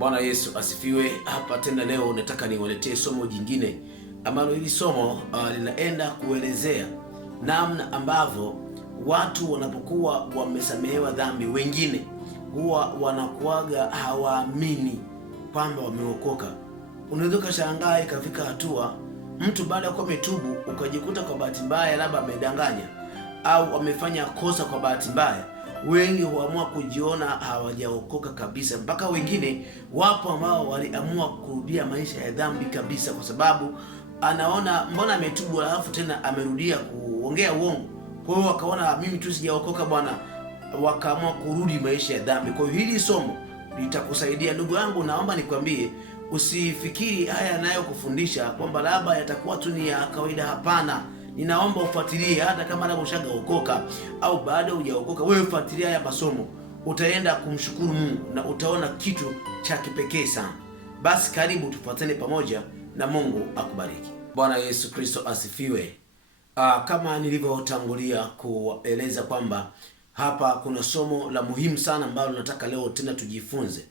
Bwana Yesu asifiwe. Hapa tena leo nataka niwaletee somo jingine ambalo hili somo linaenda kuelezea namna ambavyo watu wanapokuwa wamesamehewa dhambi, wengine huwa wanakuaga hawaamini kwamba wameokoka. Unaweza kushangaa ikafika hatua mtu baada ya kuwa ametubu ukajikuta kwa bahati mbaya labda amedanganya au amefanya kosa kwa bahati mbaya, wengi huamua kujiona hawajaokoka kabisa. Mpaka wengine wapo ambao waliamua kurudia maisha ya dhambi kabisa, kwa sababu anaona mbona ametubu alafu tena amerudia kuongea uongo. Kwa hiyo wakaona mimi tu sijaokoka bwana, wakaamua kurudi maisha ya dhambi. Kwa hiyo hili somo litakusaidia ndugu yangu. Naomba nikwambie, usifikiri haya yanayokufundisha kwamba labda yatakuwa tu ni ya kawaida. Hapana, ninaomba ufuatilie. Hata kama labda ushaokoka au bado hujaokoka, wewe fuatilia haya masomo, utaenda kumshukuru Mungu na utaona kitu cha kipekee sana. Basi karibu tufuatane pamoja na Mungu akubariki. Bwana Yesu Kristo asifiwe. Kama nilivyotangulia kueleza kwamba hapa kuna somo la muhimu sana ambalo nataka leo tena tujifunze.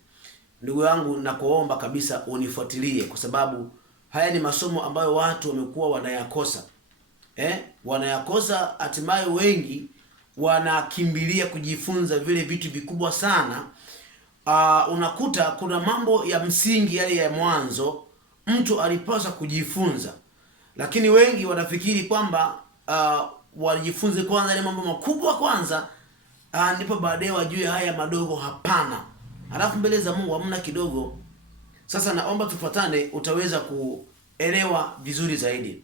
Ndugu yangu, nakuomba kabisa unifuatilie, kwa sababu haya ni masomo ambayo watu wamekuwa wanayakosa. Wanayakosa, hatimaye wengi wanakimbilia kujifunza vile vitu vikubwa sana. Unakuta kuna mambo ya msingi yale ya mwanzo mtu alipaswa kujifunza, lakini wengi wanafikiri kwamba wajifunze kwanza ile mambo makubwa kwanza, ndipo baadaye wajue haya madogo. Hapana, halafu mbele za Mungu hamna kidogo. Sasa naomba tufuatane, utaweza kuelewa vizuri zaidi.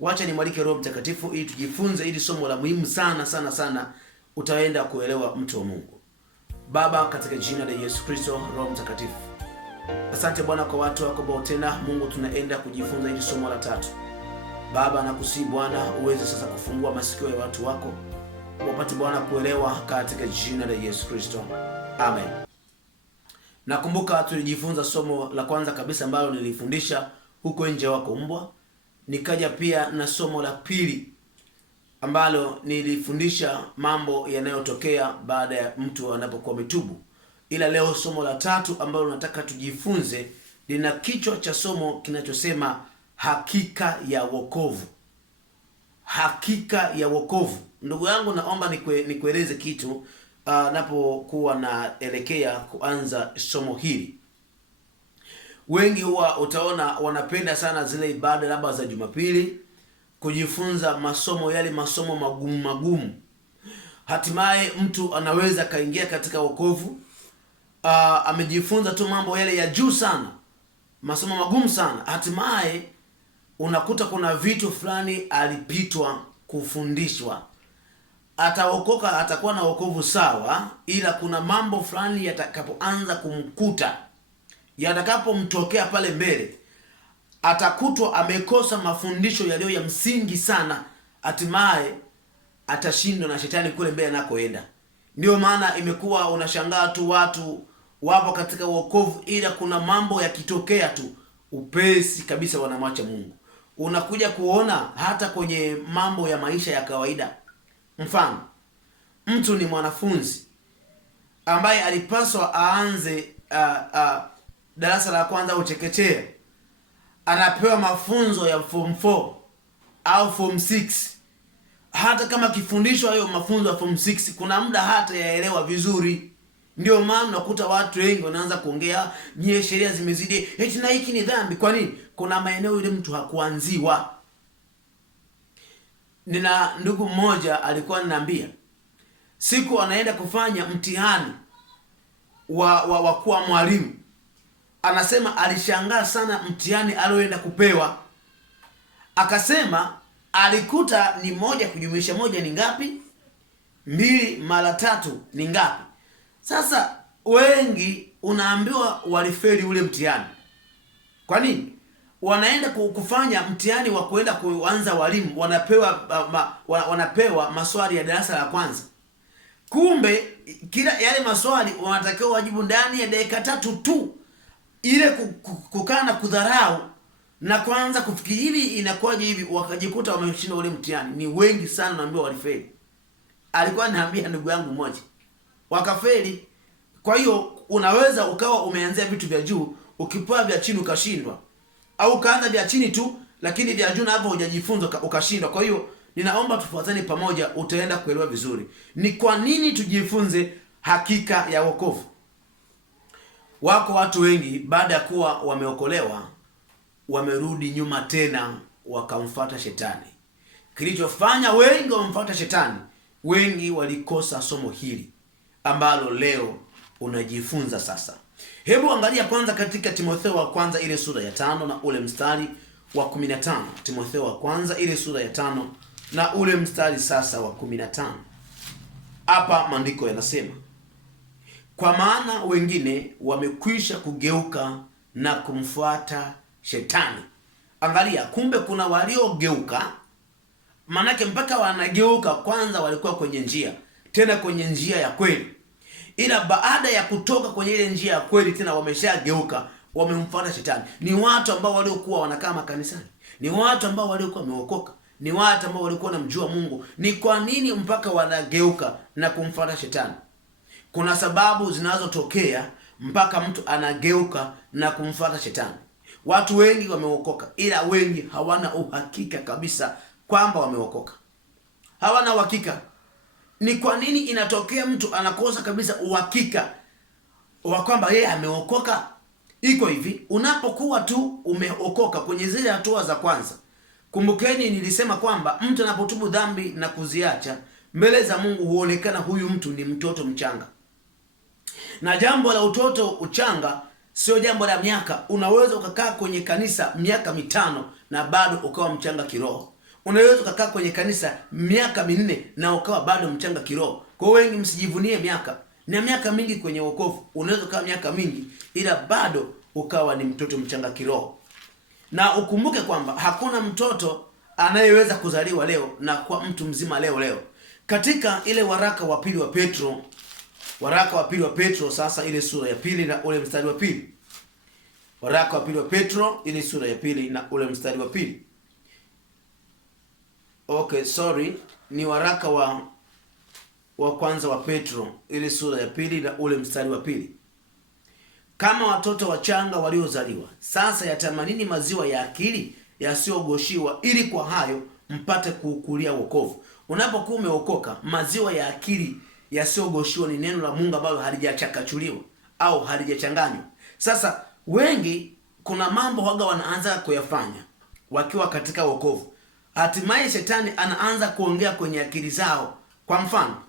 Wacha nimwalike Roho Mtakatifu ili tujifunze ili somo la muhimu sana sana sana, utaenda kuelewa mtu wa Mungu. Baba, katika jina la Yesu Kristo, Roho Mtakatifu, asante Bwana kwa watu wako ambao tena Mungu tunaenda kujifunza ili somo la tatu. Baba, nakusihi Bwana uweze sasa kufungua masikio ya watu wako wapate Bwana kuelewa, katika jina la Yesu Kristo, amen. Nakumbuka tulijifunza somo la kwanza kabisa ambalo nilifundisha huko nje wako mbwa. Nikaja pia na somo la pili ambalo nilifundisha mambo yanayotokea baada ya mtu anapokuwa ametubu. Ila leo somo la tatu ambalo nataka tujifunze lina kichwa cha somo kinachosema hakika ya wokovu. Hakika ya wokovu. Ndugu yangu, naomba nikueleze kitu napokuwa naelekea kuanza somo hili. Wengi huwa utaona wanapenda sana zile ibada labda za Jumapili, kujifunza masomo yale masomo magumu. Hatimaye mtu anaweza kaingia katika wokovu, amejifunza tu mambo yale ya juu sana, masomo magumu sana. Hatimaye unakuta kuna vitu fulani alipitwa kufundishwa. Ataokoka, atakuwa na wokovu sawa, ila kuna mambo fulani yatakapoanza kumkuta, yatakapomtokea pale mbele, atakutwa amekosa mafundisho yaliyo ya msingi sana. Hatimaye atashindwa na shetani kule mbele anakoenda. Ndio maana imekuwa unashangaa tu watu wapo katika wokovu, ila kuna mambo yakitokea tu upesi kabisa wanamwacha Mungu. Unakuja kuona hata kwenye mambo ya maisha ya kawaida. Mfano, mtu ni mwanafunzi ambaye alipaswa aanze darasa la kwanza au chekechea, anapewa mafunzo ya form 4 au form 6. Hata kama kifundishwa hayo mafunzo ya form 6, kuna muda hata yaelewa vizuri. Ndio maana unakuta watu wengi wanaanza kuongea nyie sheria zimezidi, eti na hiki ni dhambi. Kwa nini? Kuna maeneo ile mtu hakuanziwa. Nina ndugu mmoja alikuwa ananiambia siku anaenda kufanya mtihani wa kuwa mwalimu, anasema alishangaa sana mtihani alioenda kupewa. Akasema alikuta ni 1 kujumlisha 1 ni ngapi? 2 mara 3 ni ngapi? Sasa wengi unaambiwa walifeli ule mtihani. Kwa nini? Wanaenda kufanya mtihani wa kuenda kuanza walimu, wanapewa maswali ya darasa la kwanza. Kumbe kila yale maswali wanatakiwa wajibu ndani ya dakika 3 tu. Ile kukaa na kudharau na kuanza kufikiri hivi inakuwaje hivi, wakajikuta wameshinda ule mtihani. Ni wengi sana naambiwa walifeli. Alikuwa anaambia ndugu yangu mmoja, wakafeli. Kwa hiyo unaweza ukawa umeanzia vitu vya juu, ukipewa vya chini ukashindwa, au ukaanza vya chini tu lakini vya juu navyo hujajifunza ukashindwa. Kwa hiyo ninaomba tufuatane pamoja, utaenda kuelewa vizuri ni kwa nini tujifunze hakika ya wokovu. Wako watu wengi baada ya kuwa wameokolewa wamerudi nyuma tena wakamfuata shetani. Kilichofanya wengi wamfuata shetani, wengi walikosa somo hili ambalo leo unajifunza sasa. Hebu angalia kwanza katika Timotheo wa kwanza ile sura ya 5 na ule mstari wa 15. Timotheo wa kwanza ile sura ya 5 na ule mstari sasa wa 15. Hapa maandiko yanasema, kwa maana wengine wamekwisha kugeuka na kumfuata shetani. Angalia, kumbe kuna waliogeuka, manake mpaka wanageuka kwanza walikuwa kwenye njia, tena kwenye njia ya kweli, ila baada ya kutoka kwenye ile njia ya kweli tena wameshageuka, wamemfuata shetani. Ni watu ambao waliokuwa wanakaa makanisani, ni watu ambao waliokuwa wameokoka, ni watu ambao walikuwa wanamjua Mungu. Ni kwa nini mpaka wanageuka na kumfuata shetani? Kuna sababu zinazotokea mpaka mtu anageuka na kumfuata shetani. Watu wengi wameokoka, ila wengi hawana uhakika kabisa kwamba wameokoka. Hawana uhakika. Ni kwa nini inatokea mtu anakosa kabisa uhakika wa kwamba yeye ameokoka? Iko hivi, unapokuwa tu umeokoka kwenye zile hatua za kwanza, kumbukeni nilisema kwamba mtu anapotubu dhambi na kuziacha mbele za Mungu huonekana huyu mtu ni mtoto mchanga. Na jambo la utoto uchanga sio jambo la miaka. Unaweza ukakaa kwenye kanisa miaka 5 na bado ukawa mchanga kiroho. Unaweza ukakaa kwenye kanisa miaka 4 na ukawa bado mchanga kiroho. Kwa wengi msijivunie miaka. Na miaka mingi kwenye wokovu, unaweza ukawa miaka mingi ila bado ukawa ni mtoto mchanga kiroho. Na ukumbuke kwamba hakuna mtoto anayeweza kuzaliwa leo na kuwa mtu mzima leo. Katika ile waraka wa pili wa Petro sasa ile sura ya 2 na ule mstari wa 2. Waraka wa pili wa Petro ile sura ya 2 na ule mstari wa 2. Ni waraka wa kwanza wa Petro ile sura ya 2 na ule mstari wa 2. Kama watoto wachanga waliozaliwa, sasa yatamanini maziwa ya akili yasiyogoshiwa, ili kwa hayo mpate kuukulia wokovu. Unapokuwa umeokoka, maziwa ya akili yasiyogoshiwa ni neno la Mungu ambalo halijachakachuliwa au halijachanganywa. Sasa wengi kuna mambo waga wanaanza kuyafanya wakiwa katika wokovu. Hatimaye shetani anaanza kuongea kwenye akili zao. Kwa mfano,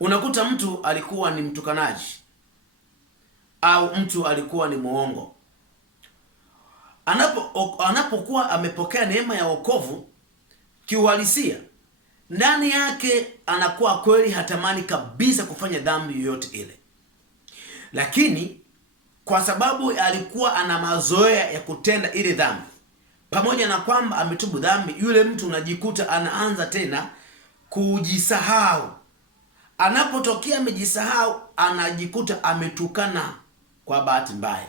unakuta mtu alikuwa ni mtukanaji au mtu alikuwa ni muongo. Anapokuwa amepokea neema ya wokovu, kiuhalisia ndani yake anakuwa kweli hatamani kabisa kufanya dhambi yoyote ile. Lakini kwa sababu alikuwa ana mazoea ya kutenda ile dhambi, pamoja na kwamba ametubu dhambi, yule mtu unajikuta anaanza tena kujisahau. Anapotokea amejisahau, anajikuta ametukana kwa bahati mbaya,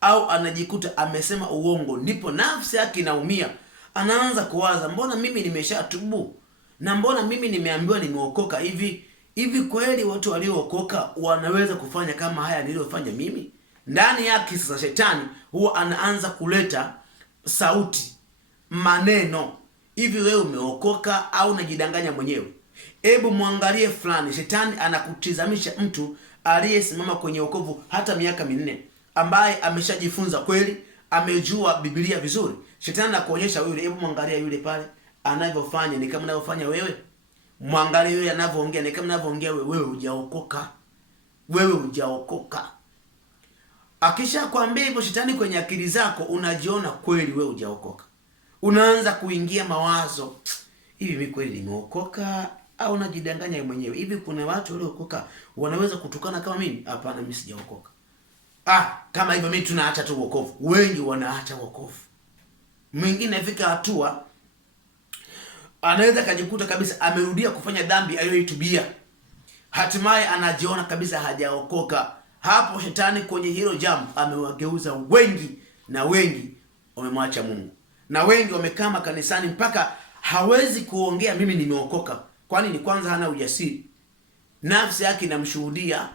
au anajikuta amesema uongo, ndipo nafsi yake inaumia. Anaanza kuwaza, mbona mimi nimeshatubu? Na mbona mimi nimeambiwa nimeokoka? Hivi kweli watu waliookoka wanaweza kufanya kama haya niliyofanya mimi? Ndani yake sasa shetani huwa anaanza kuleta sauti, maneno. Hivi wewe umeokoka au unajidanganya mwenyewe? Hebu muangalie fulani. Shetani anakutizamisha mtu aliyesimama kwenye wokovu hata miaka 4, ambaye ameshajifunza kweli, amejua Biblia vizuri. Shetani anakuonyesha yule, hebu muangalia yule pale anavyofanya ni kama unavyofanya wewe. Muangalie yule anavyoongea ni kama unavyoongea wewe. Wewe hujaokoka. Akisha kwambia hivyo shetani kwenye akili zako, unajiona kweli wewe hujaokoka. Unaanza kuingia mawazo, hivi mimi kweli nimeokoka au najidanganya mwenyewe? Hivi kuna watu waliokoka wanaweza kutukana kama mimi? Hapana, mimi sijaokoka. Kama hivyo mimi tunaacha tu wokovu. Wengi wanaacha wokovu. Mwingine afika hatua anaweza kujikuta kabisa amerudia kufanya dhambi aliyoitubia. Hatimaye anajiona kabisa hajaokoka. Hapo shetani kwenye hilo jambo amewageuza wengi, na wengi wamemwacha Mungu. Na wengi wamekaa makanisani mpaka hawezi kuongea mimi nimeokoka. Kwani ni kwanza hana ujasiri. Nafsi yake inamshuhudia,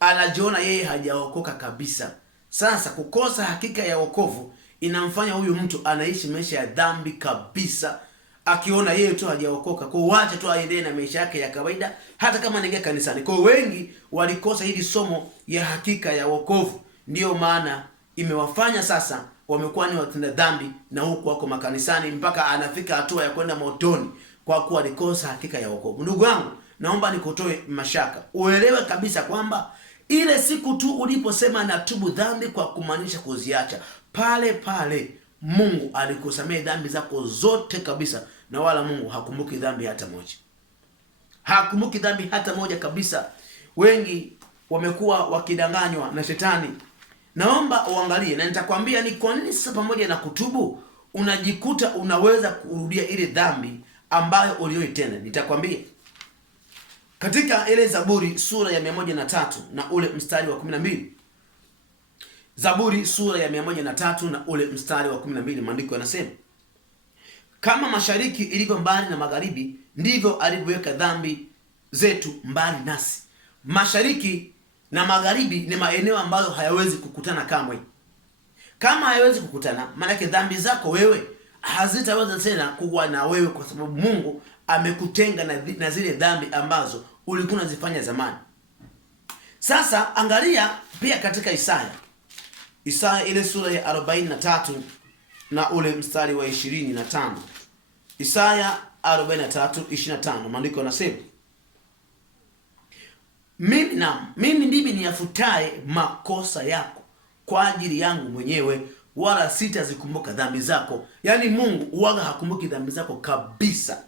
anajiona yeye hajaokoka kabisa. Sasa kukosa hakika ya wokovu inamfanya huyu mtu anaishi maisha ya dhambi kabisa, akiona yeye tu hajaokoka. Kwa wacha tu aendelee na maisha yake ya kawaida, hata kama anaingia kanisani. Kwa wengi walikosa hili somo ya hakika ya wokovu, ndiyo maana imewafanya sasa wamekuwa ni watenda dhambi, na huku wako makanisani mpaka anafika hatua ya kwenda motoni kwa kuwa alikosa hakika ya wokovu. Ndugu wangu, naomba nikutoe mashaka, uelewe kabisa kwamba ile siku tu uliposema natubu dhambi kwa kumaanisha kuziacha, pale pale Mungu alikusamehe dhambi zako zote kabisa, na wala Mungu hakumbuki dhambi hata moja. Hakumbuki dhambi hata moja kabisa. Wengi wamekuwa wakidanganywa na shetani. Naomba uangalie, na nitakwambia ni kwa nini sasa pamoja na kutubu unajikuta unaweza kurudia ile dhambi ambayo uliyoitenda. Nitakwambia katika ile Zaburi sura ya 103 na ule mstari wa 12. Zaburi sura ya 103 na ule mstari wa 12, maandiko yanasema, kama mashariki ilivyo mbali na magharibi, ndivyo alivyoweka dhambi zetu mbali nasi. Mashariki na magharibi ni maeneo ambayo hayawezi kukutana kamwe. Kama hayawezi kukutana, maana yake dhambi zako wewe hazitaweza tena kuwa na wewe, kwa sababu Mungu amekutenga na zile dhambi ambazo ulikuwa unazifanya zamani. Sasa angalia pia katika Isaya ile sura ya 43 na ule mstari wa 25. Isaya 43:25, maandiko yanasema, mimi ndimi niyafutaye makosa yako kwa ajili yangu mwenyewe, wala sitazikumbuka dhambi zako. Yaani Mungu huwaga hakumbuki dhambi zako kabisa.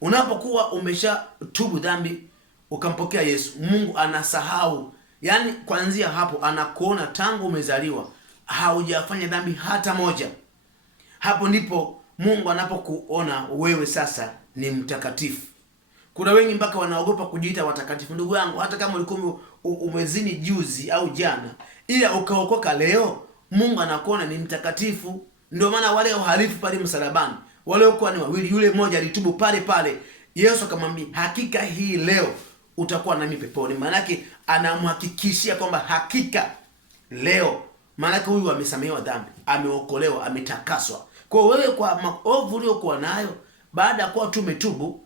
Unapokuwa umeshatubu dhambi ukampokea Yesu, Mungu anasahau. Yaani kuanzia hapo anakuona tangu umezaliwa haujafanya dhambi hata moja. Hapo ndipo Mungu anapokuona wewe sasa ni mtakatifu. Kuna wengi mpaka wanaogopa kujiita watakatifu. Ndugu yangu, hata kama ulikuwa umezini juzi au jana, ila ukaokoka leo, Mungu anakuona ni mtakatifu. Ndio maana wale wahalifu pale msalabani, wale walikuwa ni wawili, yule mmoja alitubu pale pale. Yesu akamwambia, hakika hii leo utakuwa nami peponi. Maana yake anamhakikishia kwamba hakika leo, maana yake huyu amesamehewa dhambi, ameokolewa, ametakaswa. Kwa wewe, kwa maovu uliokuwa nayo baada ya kuwa tumetubu,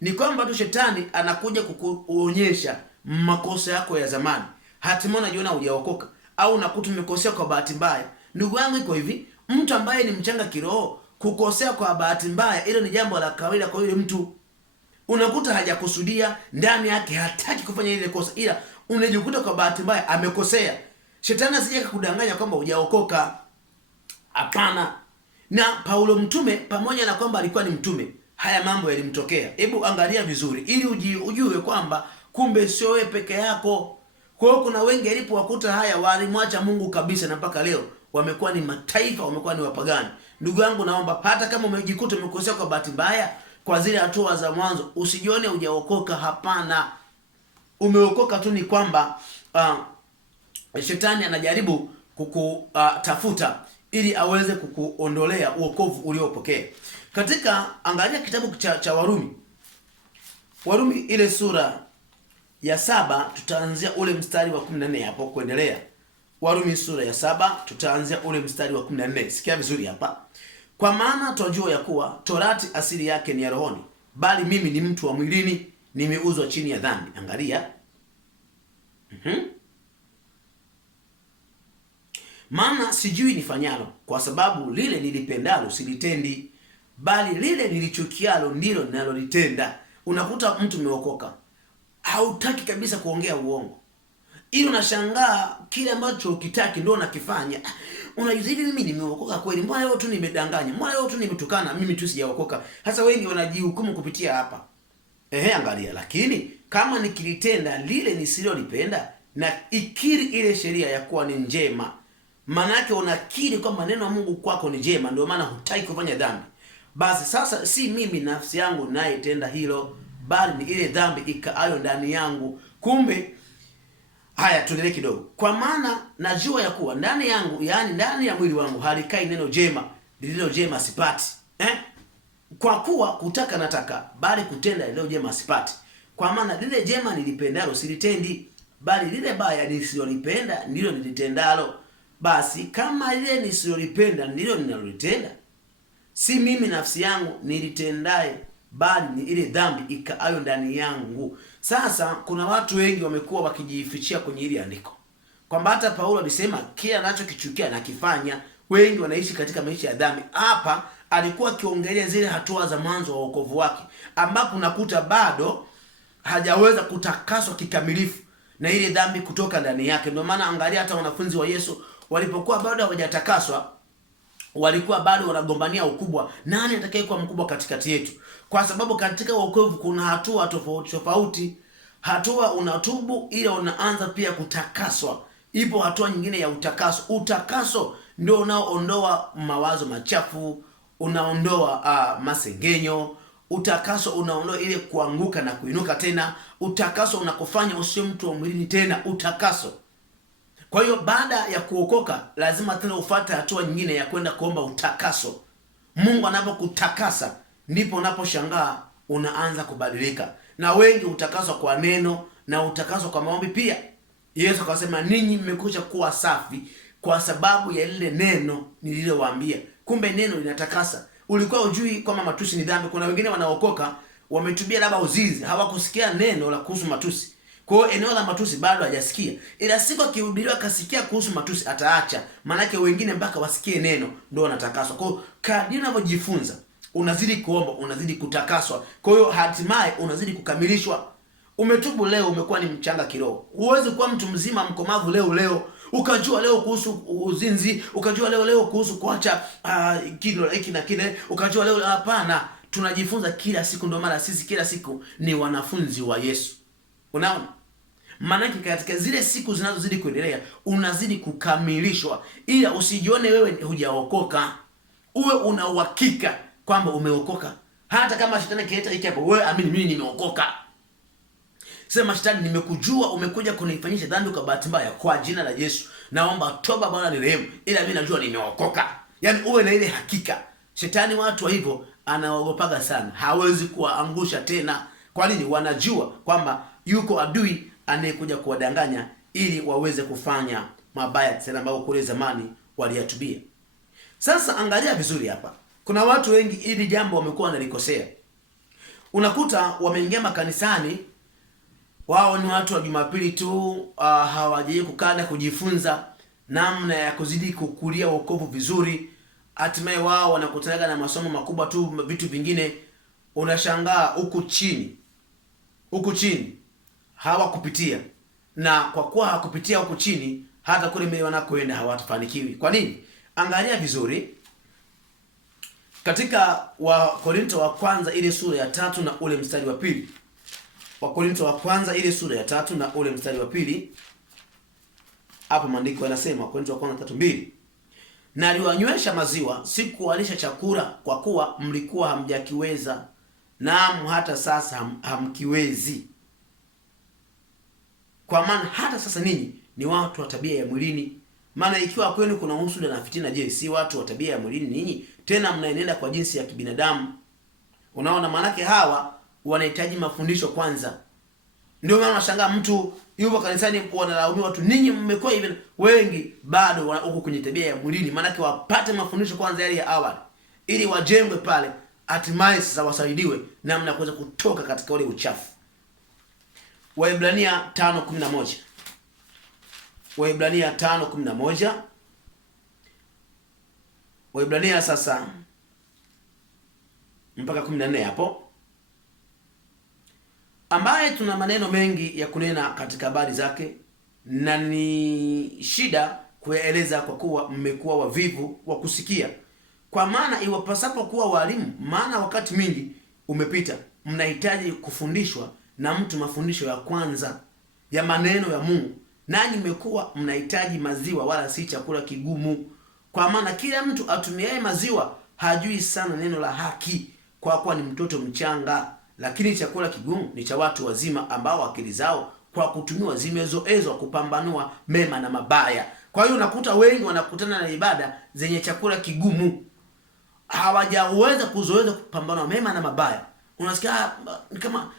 ni kwamba tu shetani anakuja kukuonyesha makosa yako ya zamani. Hatimaye unajiona hujaokoka au unakuta umekosea kwa bahati mbaya. Ndugu yangu, iko hivi, mtu ambaye ni mchanga kiroho kukosea kwa bahati mbaya, hilo ni jambo la kawaida kwa yule mtu. Unakuta hajakusudia, ndani yake hataki kufanya ile kosa, ila unajikuta kwa bahati mbaya amekosea. Shetani asije kukudanganya kwamba hujaokoka. Hapana. Na Paulo mtume, pamoja na kwamba alikuwa ni mtume, haya mambo yalimtokea. Hebu angalia vizuri ili ujue kwamba kumbe sio wewe peke yako. Kwa hiyo kuna wengi alipowakuta haya walimwacha Mungu kabisa, na mpaka leo wamekuwa ni mataifa, wamekuwa ni wapagani. Ndugu yangu, naomba hata kama umejikuta umekosea kwa bahati mbaya, kwa zile hatua za mwanzo, usijione hujaokoka. Hapana. Umeokoka tu, ni kwamba shetani anajaribu kukutafuta ili aweze kukuondolea uokovu uliopokea. Katika angalia kitabu cha Warumi ile sura ya 7, tutaanzia ule mstari wa 14 hapo kuendelea. Warumi sura ya 7 tutaanzia ule mstari wa 14. Sikia vizuri hapa. Kwa maana twajua ya kuwa torati asili yake ni ya rohoni, bali mimi ni mtu wa mwilini, nimeuzwa chini ya dhambi. Angalia. Maana sijui nifanyalo, kwa sababu lile nilipendalo silitendi, bali lile nilichukialo ndilo ninalolitenda. Unakuta mtu umeokoka, hautaki kabisa kuongea uongo, ili unashangaa kile ambacho ukitaki ndio unakifanya. Unajua, mimi nimeokoka kweli, mbona leo tu nimedanganya, mbona leo tu nimetukana, mimi tu sijaokoka. Hasa wengi wanajihukumu kupitia hapa. Angalia, lakini kama nikilitenda lile nisilolipenda, na ikiri ile sheria ya kuwa ni njema. Maana yake unakiri kwamba neno la Mungu kwako ni jema, ndio maana hutaki kufanya dhambi. Basi sasa si mimi nafsi yangu nayetenda hilo, bali ni ile dhambi ikaayo ndani yangu. Kumbe haya, tuendelee kidogo. Kwa maana najua ya kuwa ndani yangu, yaani ndani ya mwili wangu, halikai neno jema, lililo jema sipati. Kwa kuwa kutaka nataka, bali kutenda lililo jema sipati. Kwa maana lile jema nilipendalo silitendi, bali lile baya nisilolipenda ndilo nilitendalo. Basi kama lile nisilolipenda ndilo ninalolitenda, si mimi nafsi yangu nilitendaye, bali ni ile dhambi ikaayo ndani yangu. Sasa kuna watu wengi wamekuwa wakijifichia kwenye hili andiko, kwamba hata Paulo alisema kila anachokichukia nakifanya. Wengi wanaishi katika maisha ya dhambi. Hapa alikuwa akiongelea zile hatua za mwanzo wa wokovu wake, ambapo nakuta bado hajaweza kutakaswa kikamilifu na ile dhambi kutoka ndani yake. Ndio maana angalia, hata wanafunzi wa Yesu walipokuwa bado hawajatakaswa, walikuwa bado wanagombania ukubwa, nani atakayekuwa mkubwa katikati yetu? Kwa sababu katika wokovu kuna hatua tofauti tofauti. Hatua unatubu, ile unaanza pia kutakaswa. Ipo hatua nyingine ya utakaso. Utakaso ndio unaoondoa mawazo machafu, unaondoa masengenyo. Utakaso unaondoa ile kuanguka na kuinuka tena. Utakaso unakufanya usiwe mtu wa mwilini tena. Utakaso. Kwa hiyo baada ya kuokoka lazima tena ufuate hatua nyingine ya kwenda kuomba utakaso. Mungu anapokutakasa ndipo unaposhangaa unaanza kubadilika. Na wengi utakaswa kwa neno na utakaswa kwa maombi pia. Yesu akasema ninyi mmekwisha kuwa safi kwa sababu ya lile neno nililowaambia. Kumbe neno linatakasa. Ulikuwa ujui kwamba matusi ni dhambi. Kuna wengine wanaokoka wametubia labda uzinzi, hawakusikia neno la kuhusu matusi. Kwa hiyo eneo la matusi bado hajasikia. Ila siku akihubiriwa akasikia kuhusu matusi ataacha. Maanake wengine mpaka wasikie neno ndio wanatakaswa. Kwa hiyo kadri unavyojifunza, unazidi kuomba, unazidi kutakaswa. Kwa hiyo hatimaye unazidi kukamilishwa. Umetubu leo, umekuwa ni mchanga kiroho. Huwezi kuwa mtu mzima mkomavu leo ukajua leo kuhusu uzinzi, ukajua leo kuhusu kuacha kile hiki na kile, ukajua leo. Hapana, tunajifunza kila siku. Ndio maana sisi kila siku ni wanafunzi wa Yesu. Unaona? Maanake katika zile siku zinazozidi kuendelea unazidi kukamilishwa, ila usijione wewe hujaokoka. Uwe una uhakika kwamba umeokoka. Hata kama shetani kileta hiki hapo, wewe amini mimi nimeokoka. Sema shetani, nimekujua umekuja kunifanyisha dhambi kwa bahati mbaya, kwa jina la Yesu naomba toba, Bwana nirehemu, ila mimi najua nimeokoka. Yaani uwe na ile hakika. Shetani watu wa hivyo anaogopaga sana, hawezi kuwaangusha tena. Kwa nini? Wanajua kwamba yuko adui anayekuja kuwadanganya ili waweze kufanya mabaya tena ambayo kule zamani waliyatubia. Sasa angalia vizuri hapa. Kuna watu wengi hili jambo wamekuwa wanalikosea. Unakuta wameingia makanisani, wao ni watu wa Jumapili tu, hawajai kukaa na kujifunza namna ya kuzidi kukulia wokovu vizuri. Hatimaye wao wanakutana na masomo makubwa tu, vitu vingine. Unashangaa huku chini hawakupitia, na kwa kuwa hawakupitia huku chini, hata kule mbele wanakoenda hawatafanikiwi. Kwa nini? Angalia vizuri katika Wakorintho wa kwanza ile sura ya 3 na ule mstari wa 2. Wakorintho wa kwanza ile sura ya 3 na ule mstari wa 2. Hapo maandiko yanasema, Wakorintho wa kwanza 3:2, na aliwanywesha maziwa, sikuwalisha chakula, kwa kuwa mlikuwa hamjakiweza, naam hata sasa hamkiwezi. Kwa maana hata sasa ninyi ni watu wa tabia ya mwilini. Maana ikiwa kwenu kuna husuda na fitina, je, si watu wa tabia ya mwilini ninyi? Tena mnaenenda kwa jinsi ya kibinadamu. Unaona, maanake hawa wanahitaji mafundisho kwanza. Ndio maana unashangaa mtu yupo kanisani wanalaumiwa watu, ninyi mmekuwa hivi. Wengi bado wako kwenye tabia ya mwilini. Maanake wapate mafundisho kwanza yale ya awali, ili wajengwe pale, hatimaye sasa wasaidiwe namna ya kuweza kutoka katika ule uchafu. Waebrania 5:11. Waebrania 5:11. Waebrania sasa mpaka 14 hapo, ambaye tuna maneno mengi ya kunena katika habari zake, na ni shida kuyaeleza, kwa kuwa mmekuwa wavivu wa kusikia. Kwa maana iwapasapo kuwa walimu, maana wakati mingi umepita, mnahitaji kufundishwa na mtu mafundisho ya kwanza ya maneno ya Mungu, nanyi mmekuwa mnahitaji maziwa, wala si chakula kigumu. Kwa maana kila mtu atumiaye maziwa hajui sana neno la haki, kwa kuwa ni mtoto mchanga. Lakini chakula kigumu ni cha watu wazima, ambao akili zao kwa kutumiwa zimezoezwa kupambanua mema na mabaya. Kwa hiyo unakuta wengi wanakutana na ibada zenye chakula kigumu, hawajaweza kuzoeza kupambanua mema na mabaya. Unasikia kama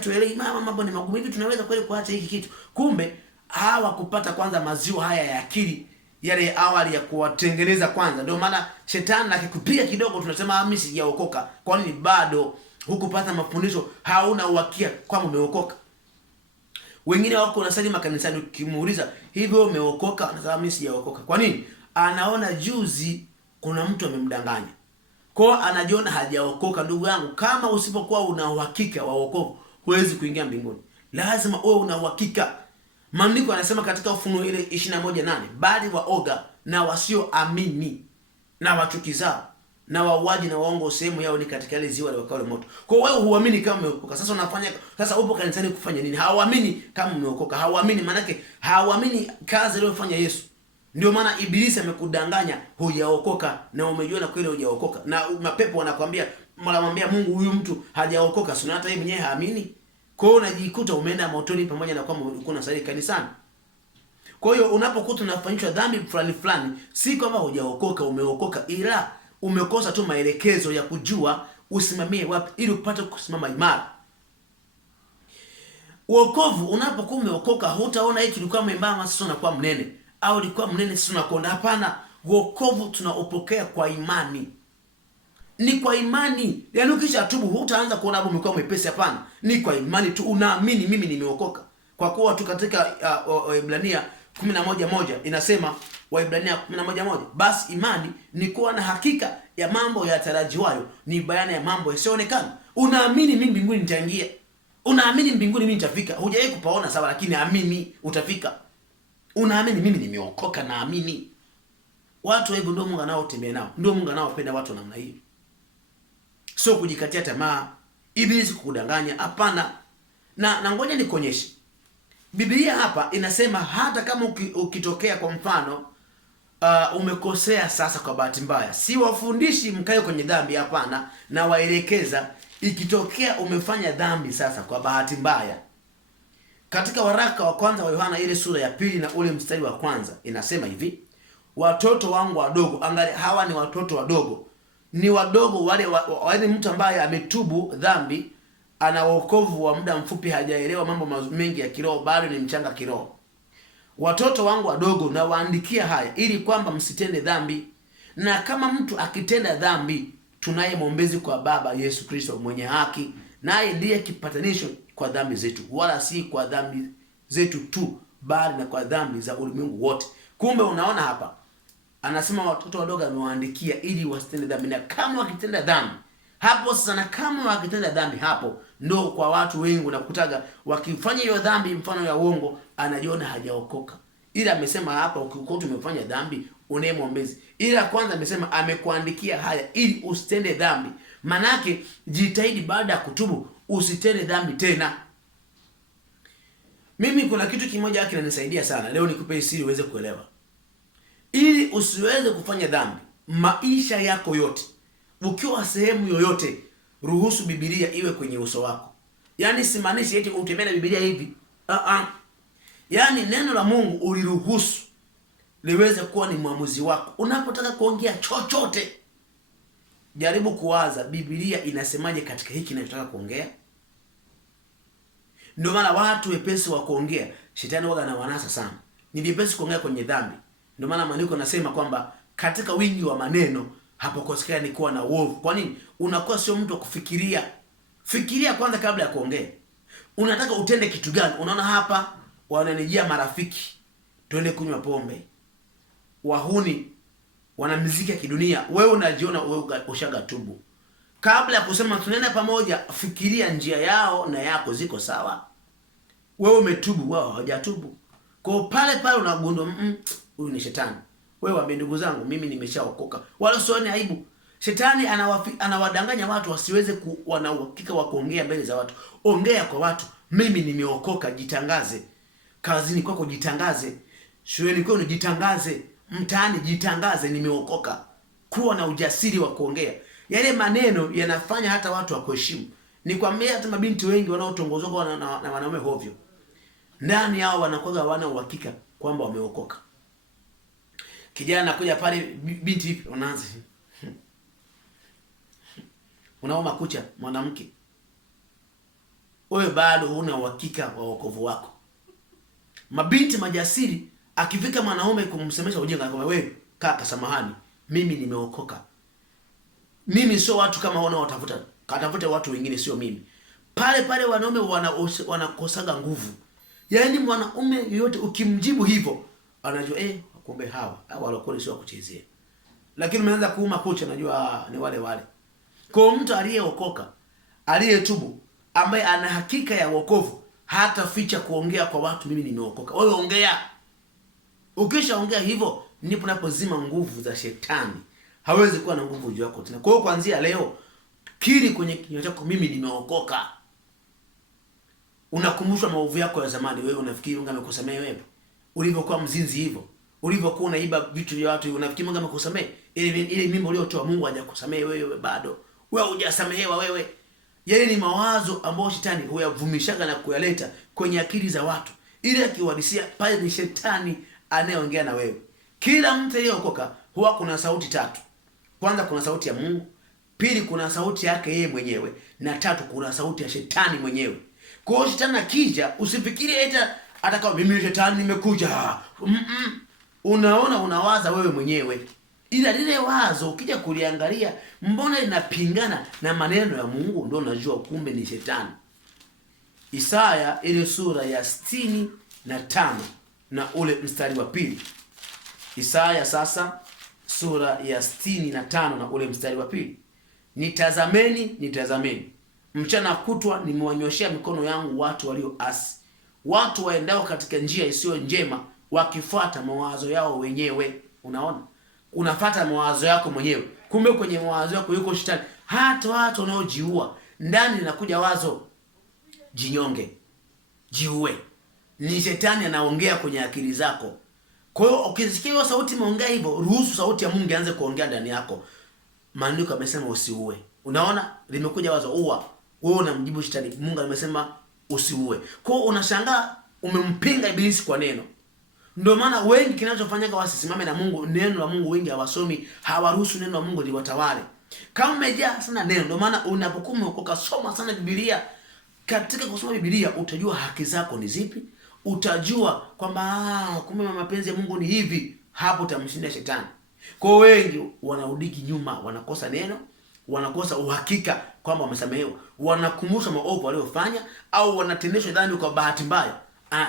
tuelewi mama, mambo ni magumu hivi, tunaweza kweli kuacha hiki kitu? Kumbe hawakupata kwanza maziwa haya ya akili yale awali ya kuwatengeneza kwanza. Ndio maana shetani akikupiga kidogo tunasema mimi sijaokoka. Kwa nini? Bado hukupata mafundisho, hauna uhakika kwamba umeokoka. Wengine wako wanasali makanisani, ukimuuliza hivyo umeokoka, anasema mimi sijaokoka. Kwa nini? Anaona juzi kuna mtu amemdanganya, kwa anajiona hajaokoka. Ndugu yangu, kama usipokuwa una uhakika wa wokovu, huwezi kuingia mbinguni. Lazima uwe una uhakika. Maandiko yanasema katika Ufunuo ile 21:8, bali waoga na wasioamini na wachukizao na wauaji na waongo sehemu yao ni katika ile ziwa liwakalo moto. Kwa wewe huamini kama umeokoka. Sasa upo kanisani kufanya nini? Hawaamini kama umeokoka. Hawaamini, manake hawaamini kazi aliyofanya Yesu. Ndio maana Ibilisi amekudanganya hujaokoka, na umejiona kweli hujaokoka. Na mapepo wanakuambia, mnamwambia Mungu huyu mtu hajaokoka, sio hata yeye mwenyewe haamini. Kwa hiyo unajikuta umeenda motoni pamoja na kwamba ulikuwa unasali kanisani. Kwa hiyo unapokuta unafanyishwa dhambi fulani, si kwamba hujaokoka, umeokoka, ila umekosa tu maelekezo ya kujua usimamie wapi ili upate kusimama imara. Wokovu, unapokuwa umeokoka, hutaona hiki ilikuwa mwembamba sasa unakuwa mnene, au ilikuwa mnene sasa unakonda. Hapana, wokovu tunaopokea kwa imani. Ni kwa imani. Yaani ukisha tubu hutaanza kuona hapo umekuwa mwepesi, hapana. Ni kwa imani tu, unaamini mimi nimeokoka. Kwa kuwa tu katika Waebrania 11:1 inasema, Waebrania 11:1, basi imani ni kuwa na hakika ya mambo yatarajiwayo, ni bayana ya mambo yasiyoonekana. Unaamini mimi mbinguni nitaingia. Unaamini mbinguni mimi nitafika. Hujawahi kupaona sawa, lakini amini utafika. Unaamini mimi nimeokoka, naamini. Watu hivyo ndio Mungu anaotembea nao. Ndio Mungu anaopenda watu namna hii. Sio kujikatia tamaa, Ibilisi kukudanganya, hapana. Na ngoja nikuonyeshe. Biblia hapa inasema hata kama ukitokea kwa mfano umekosea sasa kwa bahati mbaya, si wafundishi mkae kwenye dhambi, hapana, na waelekeza. Ikitokea umefanya dhambi sasa kwa bahati mbaya, katika waraka wa kwanza wa Yohana ile sura ya 2 na ule mstari wa kwanza inasema hivi, watoto wangu wadogo, angalia hawa ni watoto wadogo, ni wadogo wale mtu ambaye ametubu dhambi, ana wokovu wa muda mfupi, hajaelewa mambo mengi ya kiroho, bado ni mchanga kiroho. Watoto wangu wadogo, na waandikia haya ili kwamba msitende dhambi. Na kama mtu akitenda dhambi, tunaye mwombezi kwa Baba, Yesu Kristo mwenye haki, naye ndiye kipatanisho kwa dhambi zetu, wala si kwa dhambi zetu tu, bali na kwa dhambi za ulimwengu wote. Kumbe unaona hapa anasema watoto wadogo amewaandikia ili wasitende dhambi. Na kama wakitenda dhambi hapo sana, kama wakitenda dhambi hapo ndo kwa watu wengi unakutaga wakifanya hiyo dhambi, mfano ya uongo, anajiona hajaokoka. Ila amesema hapa ukikuwa umefanya dhambi unaye mwombezi. Ila kwanza amesema amekuandikia haya ili usitende dhambi. Manake jitahidi baada ya kutubu usitende dhambi tena. Mimi kuna kitu kimoja kinanisaidia sana. Leo nikupe siri uweze kuelewa. Ili usiweze kufanya dhambi maisha yako yote, ukiwa sehemu yoyote, ruhusu Biblia iwe kwenye uso wako. Yaani simaanishi eti utembee na Biblia hivi. Yaani neno la Mungu uliruhusu liweze kuwa ni mwamuzi wako. Unapotaka kuongea chochote, jaribu kuwaza Biblia inasemaje katika hiki ninachotaka kuongea. Ndio maana watu wepesi wa kuongea, shetani waga na wanasa sana. Ni wepesi kuongea kwenye dhambi. Ndio maana maandiko yanasema kwamba katika wingi wa maneno hapakosekani kuwa na uovu. Kwa nini? Unakuwa sio mtu wa kufikiria. Fikiria kwanza kabla ya kuongea. Unataka utende kitu gani? Unaona hapa wananijia marafiki, twende kunywa pombe. Wahuni, wanamuziki ya kidunia. Wewe unajiona wewe ushagatubu. Kabla ya kusema tunaenda pamoja, fikiria njia yao na yako ziko sawa. Wewe umetubu, wao hawajatubu. Kwa pale pale unagundua huyu ni shetani. Wewe waambie ndugu zangu, mimi nimeshaokoka. Wala usione aibu. Shetani anawadanganya watu wasiweze wana uhakika wa kuongea mbele za watu. Ongea kwa watu, mimi nimeokoka, jitangaze. Kazini kwako jitangaze. Shuleni kwako jitangaze. Mtaani jitangaze, nimeokoka. Kuwa na ujasiri wa kuongea. Yale maneno yanafanya hata watu wakuheshimu. Nikwambia hata mabinti wengi wanaotongozwa na wanaume hovyo, ndani yao wanakuwa wana uhakika kwamba wameokoka. Kijana anakuja pale, binti hivi unaanza unaoma kucha mwanamke, wewe bado huna uhakika wa wokovu wako. Mabinti majasiri akifika mwanaume kumsemesha ujinga, akamwambia wewe kaka, samahani, mimi nimeokoka. Mimi sio watu kama wana watafuta, katafuta watu wengine, sio mimi. Pale pale wanaume wanakosaga nguvu. Yaani mwanaume yote ukimjibu hivyo, anajua kumbe hawa walokole sio kuchezea. Lakini umeanza kuuma kucha, najua ni wale wale. Kwa mtu aliyeokoka, aliyetubu, ambaye ana hakika ya wokovu, hata ficha kuongea kwa watu mimi nimeokoka. Wewe ongea. Ukishaongea hivyo, ndipo napozima nguvu za shetani. Hawezi kuwa na nguvu juu yako tena. Kwa hiyo kuanzia leo, kiri kwenye kinywa chako, mimi nimeokoka. Unakumbushwa maovu yako ya zamani. Wewe unafikiri Mungu amekusamehe wewe? Ulivyokuwa mzinzi hivyo, ulivyokuwa unaiba vitu vya watu, unafikiri Mungu amekusamehe? Ile mimba uliotoa Mungu hajakusamehe wewe bado. Wewe hujasamehewa wewe. Yale ni mawazo ambayo shetani huyavumishaga na kuyaleta kwenye akili za watu. Ile akiwadisia pale ni shetani anayeongea na wewe. Kila mtu aliyeokoka huwa kuna sauti tatu. Kwanza kuna sauti ya Mungu, pili kuna sauti yake yeye mwenyewe, na tatu kuna sauti ya shetani mwenyewe. Kwa hiyo shetani akija, usifikirie eti atakao mimi shetani nimekuja. Unaona, unawaza wewe mwenyewe. Ila lile wazo ukija kuliangalia, mbona linapingana na maneno ya Mungu, ndio unajua kumbe ni shetani. Isaya ile sura ya 65 na ule mstari wa 2. Isaya sasa sura ya 65 na ule mstari wa 2. Nitazameni, mchana kutwa nimewanyoshea mikono yangu watu walioasi, watu waendao katika njia isiyo njema, wakifuata mawazo yao wenyewe. Unaona? Unafuata mawazo yako mwenyewe. Kumbe kwenye mawazo yako yuko shetani. Hata watu wanaojiua, ndani linakuja wazo jinyonge, jiue. Ni shetani anaongea kwenye akili zako. Kwa hiyo ukisikia sauti imeongea hivyo, ruhusu sauti ya Mungu ianze kuongea ndani yako. Maandiko yamesema usiue. Unaona? Limekuja wazo ua. Wewe unamjibu shetani. Mungu amesema usiue. Kwa hiyo unashangaa umempinga ibilisi kwa neno. Ndio maana wengi kinachofanyaga wasisimame na Mungu, neno la Mungu wengi hawasomi, hawaruhusu neno la Mungu liwatawale. Kama umejaa sana neno, ndio maana unapokuwa umeokoka, soma sana Biblia. Katika kusoma Biblia utajua haki zako ni zipi, utajua kwamba kumbe mapenzi ya Mungu ni hivi, hapo utamshinda shetani. Kwa wengi wanarudi nyuma, wanakosa neno, wanakosa uhakika kwamba wamesamehewa, wanakumbusha maovu waliofanya, au wanatendeshwa dhambi kwa bahati mbaya.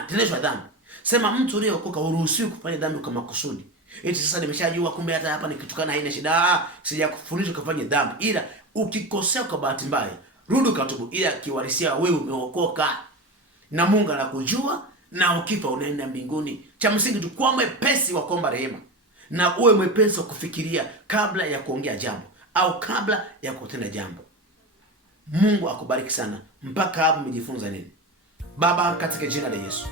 Tendeshwa dhambi. Sema mtu aliyeokoka uruhusiwi kufanya dhambi kwa makusudi. Eti sasa nimeshajua kumbe hata hapa nikitukana haina shida. Sijakufundisha kufanya dhambi. Ila ukikosea kwa bahati mbaya, rudi katubu, ila kiwarisia wewe umeokoka. Na Mungu anakujua, na ukifa unaenda mbinguni. Cha msingi tu kuwa mwepesi wa kuomba rehema, na uwe mwepesi wa kufikiria kabla ya kuongea jambo au kabla ya kutenda jambo. Mungu akubariki sana. Mpaka hapo umejifunza nini? Baba, katika jina la Yesu,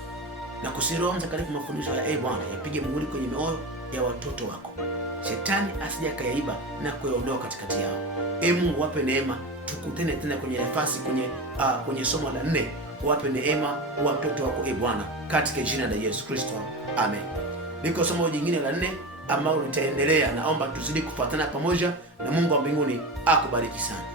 na kusiroho mtakatifu, mafundisho ya Bwana yapige muhuri kwenye mioyo ya watoto wako. Shetani asije akayaiba na kuyaondoa katikati yao. Mungu, wape neema, tukutane tena kwenye nafasi kwenye somo la 4. Wape neema watoto wako Bwana, katika jina la Yesu Kristo. Amen. Liko somo jingine la 4 ambalo litaendelea. Naomba tuzidi kufuatana pamoja, na Mungu wa mbinguni akubariki sana.